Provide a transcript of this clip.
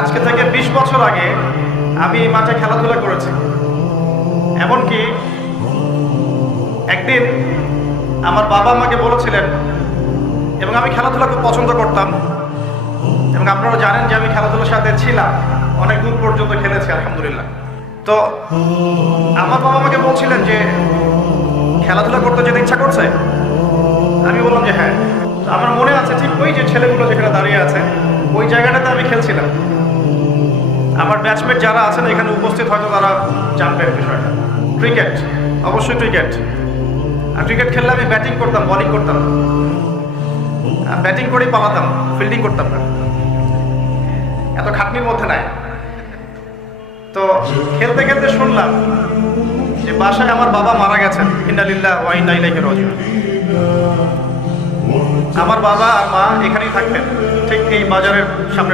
আজকে থেকে 20 বছর আগে আমি এই মাঠে খেলাধুলা করেছি। এমনকি একদিন আমার বাবা আমাকে বলেছিলেন, এবং আমি খেলাধুলা খুব পছন্দ করতাম, এবং আপনারা জানেন যে আমি খেলাধুলার সাথে ছিলাম, অনেক দূর পর্যন্ত খেলেছি আলহামদুলিল্লাহ। তো আমার বাবা আমাকে বলছিলেন যে খেলাধুলা করতে যেতে ইচ্ছা করছে। আমি বললাম যে হ্যাঁ। তো আমার মনে আছে ঠিক ওই যে ছেলেগুলো যেখানে দাঁড়িয়ে আছে ওই জায়গাটাতে আমি খেলছিলাম। আমার ব্যাচমেট যারা আছেন এখানে উপস্থিত হয়তো তারা জানবেন বিষয়টা। ক্রিকেট, অবশ্যই ক্রিকেট। আর ক্রিকেট খেললে আমি ব্যাটিং করতাম, বলিং করতাম না। ব্যাটিং করেই পালাতাম, ফিল্ডিং করতাম না, এত খাটনির মধ্যে নাই। তো খেলতে খেলতে শুনলাম যে বাসায় আমার বাবা মারা গেছেন, ইন্না লিল্লাহি ওয়া ইন্না ইলাইহি রাজিউন। আমার বাবা আর মা এখানেই থাকতেন, ঠিক এই বাজারের সামনে।